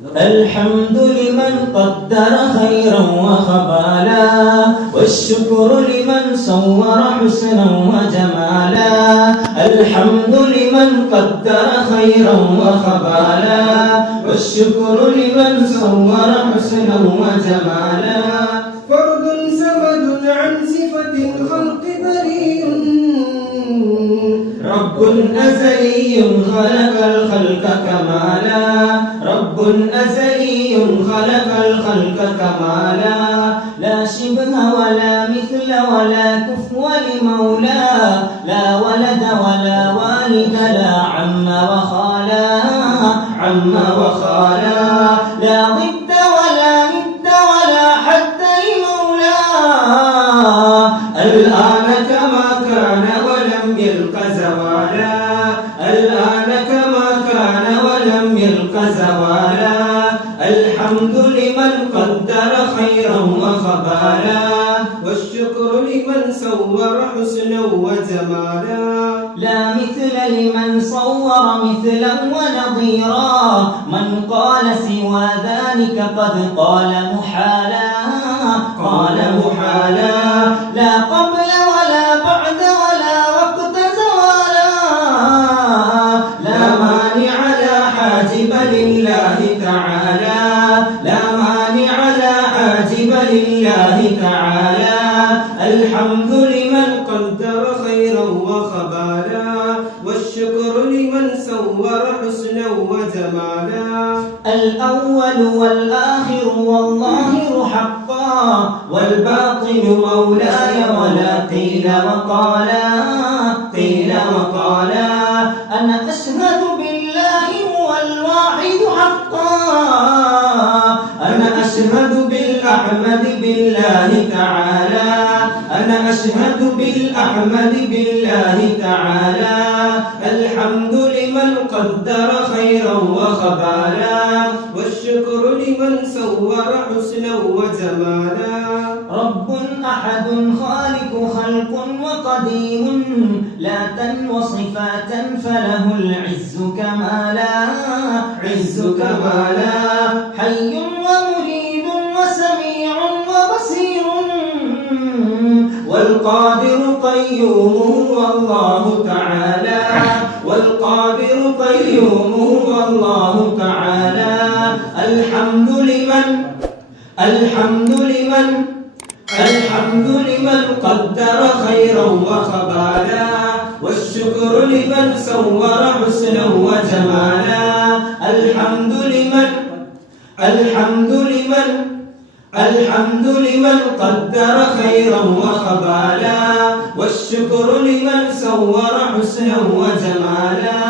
الحمد لمن قدر خيرا وخبالا، والشكر لمن صور حسنا وجمالا. الحمد لمن قدر خيرا وخبالا، والشكر لمن صور حسنا وجمالا. فرد سمد عن صفة الخلق بريء، رب أزلي خلق الخلق كمالا، رب أزلي خلق الخلق كمالا. لا شبه ولا مثل ولا كفو لمولى، لا ولد ولا والد لا عم وخالا، عم وخالا. لا ضد ولا ند ولا حد لمولى، الآن كما كان ولم يلق زوالا، الآن كما كان ولم يلق زوالا. الحمد لمن قدر خيرا وخبالا، والشكر لمن صور حسنا وجمالا. لا مثل لمن صور مثلا ونظيرا، من قال سوى ذلك قد قال محالا، قال محالا. لا قبل ولا بعد ولا وقت زوالا، لا مانع لا حاجب لله تعالى، لا مانع لا حاجب لله تعالى. الحمد لمن قدر خيرا وخبالا، والشكر لمن صور حسنا وجمالا. الأول والآخر والظاهر حقا، والباطن مولاي ولا قيل وقالا، قيل وقالا. أنا أشهد بالله هو الواحد حقا، أنا أشهد بالأحمد بالله تعالى، أنا أشهد بالأحمد بالله تعالى. الحمد لمن قدر خيرا وخبالا، والشكر لمن صور حسنا وجمالا. رب أحد خالق خلق وقديم، لا تنو صفاتا فله العز كمالا، عز كمالا. حي ومجيد وسميع وبصير، والقادر قيوم والله تعالى، والقادر قيوم والله تعالى. الحمد لمن، الحمد لمن، الحمد لمن قدر خيرا وخبالا، والشكر لمن صور حسنا وجمالا. الحمد لمن، الحمد لمن، الحمد لمن قدر خيرا وخبالا، والشكر لمن صور حسنا وجمالا.